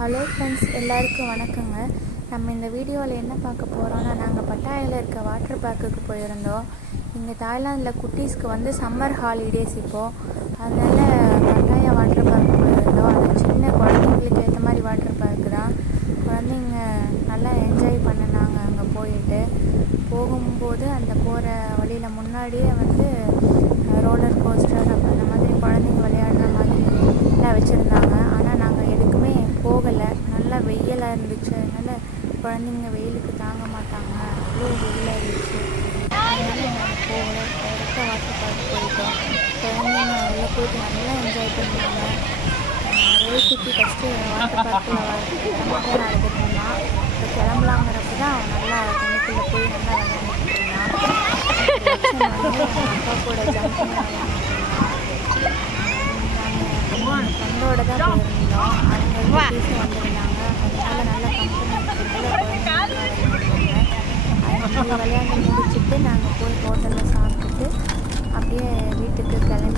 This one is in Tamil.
ஹலோ ஃப்ரெண்ட்ஸ், எல்லாருக்கும் வணக்கங்க. நம்ம இந்த வீடியோவில் என்ன பார்க்க போகிறோன்னா, நாங்கள் பட்டாயாவில் இருக்க வாட்டர் பார்க்குக்கு போயிருந்தோம். இங்கே தாய்லாந்தில் குட்டீஸ்க்கு சம்மர் ஹாலிடேஸ் இப்போது, அதனால் பட்டாயா வாட்டர் பார்க் போயிருந்தோம். அது சின்ன குழந்தைங்களுக்கு ஏற்ற மாதிரி வாட்டர் பார்க்கு தான். குழந்தைங்க நல்லா என்ஜாய் பண்ணினாங்க. அங்கே போகும்போது அந்த போகிற வழியில் முன்னாடியே ரோலர் கோஸ்டர் அந்த மாதிரி குழந்தைங்க விளையாடுற மாதிரி எல்லாம் வச்சுருந்தாங்க. ஆனால் நாங்கள் எதுக்குமே போகலை. நல்லா வெயிலாக இருந்துச்சு. அதனால் குழந்தைங்க வெயிலுக்கு தாங்க மாட்டாங்க, அவ்வளோ வெயிலாக இருந்துச்சு. அதனால் நாங்கள் போகலை. டைரெக்டாக வாட்டர் பார்க் போயிட்டோம். குழந்தைங்க உள்ளே போயிட்டு நல்லா என்ஜாய் பண்ணாங்க. ரோஹிக்கு ஃபஸ்ட்டு வாட்டர் பார்க்கில் கிளம்பிட்டே நடந்துட்டு இருந்தான். இப்போ கிளம்பலாங்கிறப்ப தான் நல்லா தண்ணிக்குள்ளே போய் நல்லா விளையாண்டுட்டு இருந்தான். அப்பா கூட ஜம்ப் பண்ணி விளையாண்டுட்டு இருந்தான். நாங்கள் ஃப்ரெண்டோடு தான் போயிருந்தோம். அவங்க டீச்சர் வந்திருந்தாங்க. அதனால் நல்ல கம்பெனி விளையாண்டு முடிச்சுட்டு நாங்கள் போய் ஹோட்டலில் சாப்பிட்டுட்டு அப்படியே வீட்டுக்கு கிளம்பி